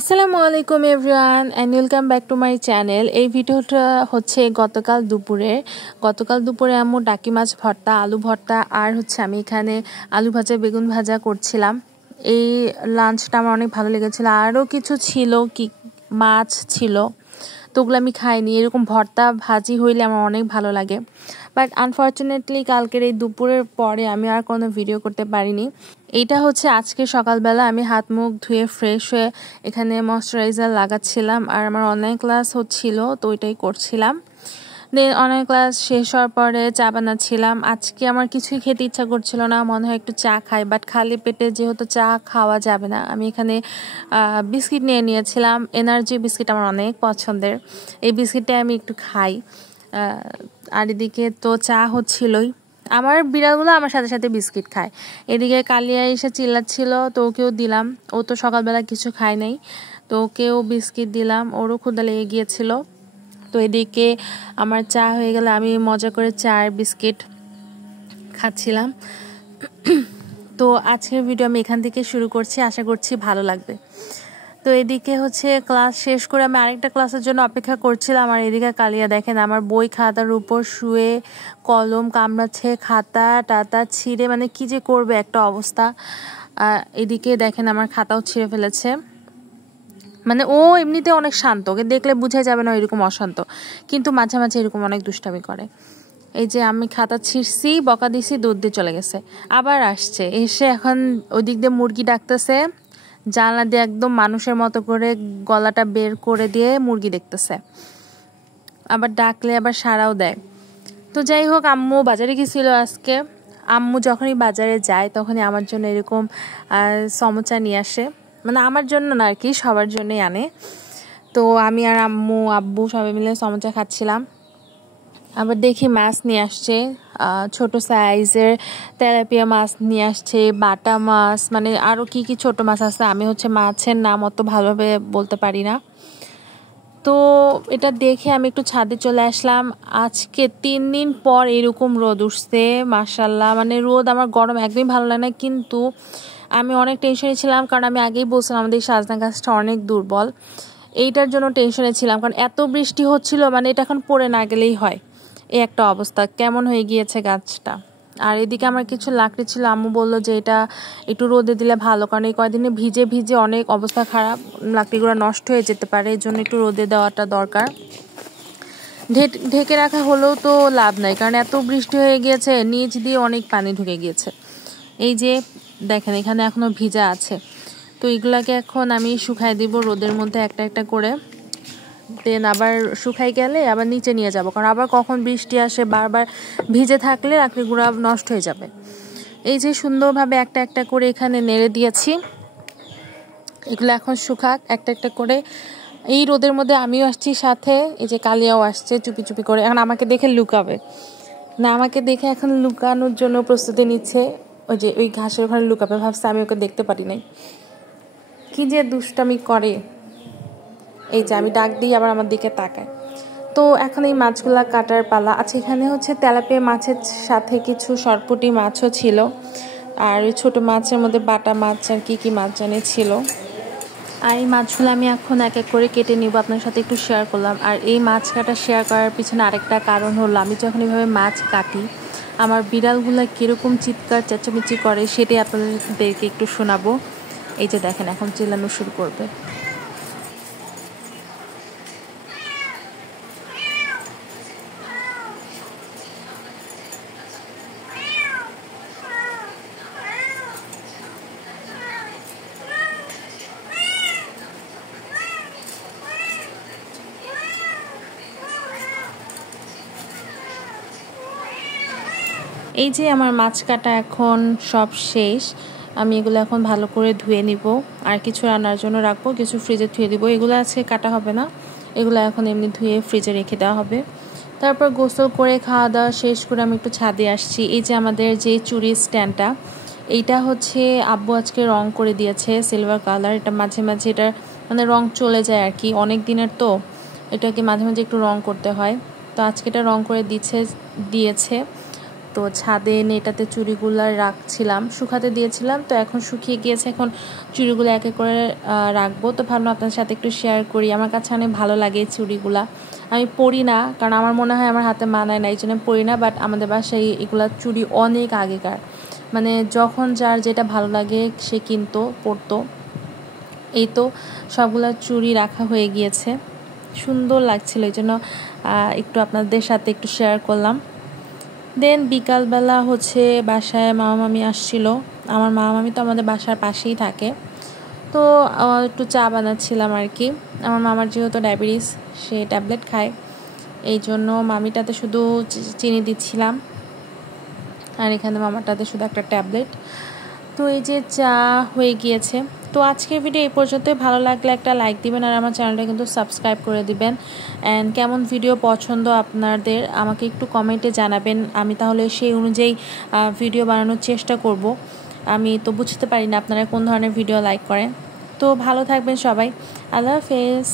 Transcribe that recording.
আসসালামু আলাইকুম everyone and welcome back to my channel. এই ভিডিওটা হচ্ছে গতকাল দুপুরে আম্মু ডাকি মাছ ভর্তা, আলু ভর্তা আর হচ্ছে আমি এখানে আলু ভাজা বেগুন ভাজা করছিলাম। এই লাঞ্চটা আমার অনেক ভালো লেগেছিল। আরও কিছু ছিল, কি মাছ ছিল, তো ওগুলো আমি খাইনি। এরকম ভর্তা ভাজি হইলে আমার অনেক ভালো লাগে, বাট আনফর্চুনেটলি কালকের এই দুপুরের পরে আমি আর কোনো ভিডিও করতে পারিনি। এইটা হচ্ছে আজকে সকালবেলা আমি হাত মুখ ধুয়ে ফ্রেশ হয়ে এখানে ময়শ্চারাইজার লাগাচ্ছিলাম, আর আমার অনলাইন ক্লাস হচ্ছিল, তো ওইটাই করছিলাম। দেন অনলাইন ক্লাস শেষ হওয়ার পরে চা বানাচ্ছিলাম। আজকে আমার কিছুই খেতে ইচ্ছা করছিল না, মনে হয় একটু চা খাই, বাট খালি পেটে যেহেতু চা খাওয়া যাবে না, আমি এখানে বিস্কিট নিয়ে নিয়েছিলাম। এনার্জি বিস্কিট আমার অনেক পছন্দের, এই বিস্কিটটা আমি একটু খাই। আর এদিকে তো চা হচ্ছিলই। আমার বিড়ালগুলো আমার সাথে সাথে বিস্কিট খায়। এদিকে কালিয়া এসে চিল্লাচ্ছিল, তো ওকেও দিলাম। ও তো সকালবেলা কিছু খায় নাই, তো ওকেও বিস্কিট দিলাম, ওরও ক্ষুধা লেগে গিয়েছিল। তো এদিকে আমার চা হয়ে গেলে আমি মজা করে চা আর বিস্কিট খাচ্ছিলাম। তো আজকের ভিডিও আমি এখান থেকে শুরু করছি, আশা করছি ভালো লাগবে। তো এদিকে হচ্ছে ক্লাস শেষ করে আমি আরেকটা ক্লাসের জন্য অপেক্ষা করছিলাম, আর এদিকে কালিয়া দেখেন আমার বই খাতার উপর শুয়ে কলম কামড়াচ্ছে, খাতা টাতা ছিঁড়ে, মানে কি যে করবে একটা অবস্থা। এদিকে দেখেন আমার খাতাও ছিঁড়ে ফেলেছে। মানে ও এমনিতে অনেক শান্ত, ওকে দেখলে বোঝা যাবে না এরকম অশান্ত, কিন্তু মাঝে মাঝে এরকম অনেক দুষ্টামি করে। এই যে আমি খাতা ছিঁড়ছি, বকা দিছি, দুধ দিয়ে চলে গেছে, আবার আসছে, এসে এখন ওই দিক দিয়ে মুরগি ডাকতেছে, জানলা দিয়ে একদম মানুষের মতো করে গলাটা বের করে দিয়ে মুরগি দেখতেছে, আবার ডাকলে আবার সাড়াও দেয়। তো যাই হোক, আম্মু বাজারে গেছিল আজকে। আম্মু যখনই বাজারে যায় তখনই আমার জন্য এরকম সমোচা নিয়ে আসে, মানে আমার জন্য না আর কি, সবার জন্যই আনে। তো আমি আর আম্মু আব্বু সবাই মিলে সমোচা খাচ্ছিলাম। আবার দেখি মাছ নিয়ে আসছে, ছোট সাইজের তেলাপিয়া মাছ নিয়ে আসছে, বাটা মাছ, মানে আরও কি কি ছোট মাছ আছে, আমি হচ্ছে মাছের নাম অত ভালোভাবে বলতে পারি না। তো এটা দেখে আমি একটু ছাদে চলে আসলাম। আজকে 3 দিন পর এরকম রোদ উঠছে, মাশাআল্লাহ। মানে রোদ আমার গরম একদমই ভালো লাগে না, কিন্তু আমি অনেক টেনশনে ছিলাম, কারণ আমি আগেই বলছিলাম আমাদের সাজনা গাছটা অনেক দুর্বল। এইটার জন্য টেনশনে ছিলাম, কারণ এত বৃষ্টি হচ্ছিল, মানে এটা এখন পড়ে না গেলেই হয়, এই একটা অবস্থা, কেমন হয়ে গিয়েছে গাছটা। আর এদিকে আমার কিছু লাকড়ি ছিল, আম্মু বললো যে এটা একটু রোদে দিলে ভালো, কারণ এই কয়েকদিনে ভিজে ভিজে অনেক অবস্থা খারাপ, লাকড়িগুলো নষ্ট হয়ে যেতে পারে, এই জন্য একটু রোদে দেওয়াটা দরকার। ঢেকে রাখা হলেও তো লাভ নাই, কারণ এত বৃষ্টি হয়ে গিয়েছে, নিচ দিয়ে অনেক পানি ঢুকে গিয়েছে। এই যে দেখেন এখানে এখনো ভিজা আছে, তো এগুলাকে এখন আমি শুকাই দিব রোদের মধ্যে একটা একটা করে। দেন আবার শুকাই গেলে আবার নিচে নিয়ে যাব, কারণ আবার কখন বৃষ্টি আসে, বারবার ভিজে থাকলে লাকড়িগুলো নষ্ট হয়ে যাবে। এই যে সুন্দরভাবে একটা একটা করে এখানে নেড়ে দিয়েছি, এগুলো এখন শুকাক একটা একটা করে। এই রোদের মধ্যে আমিও আসছি সাথে, এই যে কালিয়াও আসছে চুপি চুপি করে, এখন আমাকে দেখে লুকাবে না, আমাকে দেখে এখন লুকানোর জন্য প্রস্তুতি নিচ্ছে, ওই যে ওই ঘাসের ওখানে লুকাবে, ভাবছে আমি ওকে দেখতে পারি নাই, কি যে দুষ্টামি করে। এই যে আমি ডাক দিই, আবার আমার দিকে তাকায়। তো এখন এই মাছগুলা কাটার পালা। আচ্ছা, এখানে হচ্ছে তেলাপিয়া মাছের সাথে কিছু সরপুঁটি মাছও ছিল, আর ওই ছোটো মাছের মধ্যে বাটা মাছ আর কি কি মাছ জানি ছিল। আর এই মাছগুলো আমি এখন এক এক করে কেটে নিব, আপনার সাথে একটু শেয়ার করলাম। আর এই মাছ কাটা শেয়ার করার পিছনে আরেকটা কারণ হলো, আমি যখন এইভাবে মাছ কাটি আমার বিড়ালগুলো কীরকম চিৎকার চেঁচামেচি করে সেটাই আপনাদেরকে একটু শোনাবো। এই যে দেখেন এখন চিল্লানো শুরু করবে। এই যে আমার মাছ কাটা এখন সব শেষ, আমি এগুলো এখন ভালো করে ধুয়ে নিব, আর কিছু রান্নার জন্য রাখবো, কিছু ফ্রিজে ধুয়ে দিব। এগুলো আজকে কাটা হবে না, এগুলো এখন এমনি ধুয়ে ফ্রিজে রেখে দেওয়া হবে। তারপর গোসল করে খাওয়া দাওয়া শেষ করে আমি একটু ছাদে আসছি। এই যে আমাদের যে চুরির স্ট্যান্ডটা, এইটা হচ্ছে আব্বু আজকে রং করে দিয়েছে সিলভার কালার। এটা মাঝে মাঝে এটা মানে রং চলে যায় আর কি, অনেক দিনের তো, এটাকে মাঝে মাঝে একটু রং করতে হয়। তো আজকে এটা রং করে দিয়েছে। তো ছাদে এনে এটাতে চুড়িগুলো রাখছিলাম, শুকাতে দিয়েছিলাম। তো এখন শুকিয়ে গিয়েছে, এখন চুড়িগুলো এক এক করে রাখবো। তো ভাবলাম আপনার সাথে একটু শেয়ার করি। আমার কাছে অনেক ভালো লাগে এই চুড়িগুলা। আমি পরি না, কারণ আমার মনে হয় আমার হাতে মানায় না, এই জন্য পরি না। বাট আমাদের বাসায় এগুলা চুড়ি অনেক আগেকার, মানে যখন যার যেটা ভালো লাগে সে কিনতো, পরতো। এই তো সবগুলা চুড়ি রাখা হয়ে গিয়েছে, সুন্দর লাগছিল, এই জন্য একটু আপনাদের সাথে একটু শেয়ার করলাম। দেন বিকালবেলা হচ্ছে বাসায় মামা মামি আসছিল। আমার মামা মামি তো আমাদের বাসার পাশেই থাকে। তো একটু চা বানাচ্ছিলাম আর কি। আমার মামার যেহেতু ডায়াবেটিস, সে ট্যাবলেট খায়, এই জন্য মামিটাতে শুধু চিনি দিচ্ছিলাম, আর এখানে মামাটাতে শুধু একটা ট্যাবলেট। তো এই যে চা হয়ে গিয়েছে। তো আজকের ভিডিও এই পর্যন্তই। ভালো লাগলে একটা লাইক দিবেন, আর আমার চ্যানেলটা কিন্তু সাবস্ক্রাইব করে দিবেন। অ্যান্ড কেমন ভিডিও পছন্দ আপনাদের আমাকে একটু কমেন্টে জানাবেন, আমি তাহলে সেই অনুযায়ী ভিডিও বানানোর চেষ্টা করব। আমি তো বুঝতে পারি না আপনারা কোন ধরনের ভিডিও লাইক করেন। তো ভালো থাকবেন সবাই, আল্লাহ হাফেজ।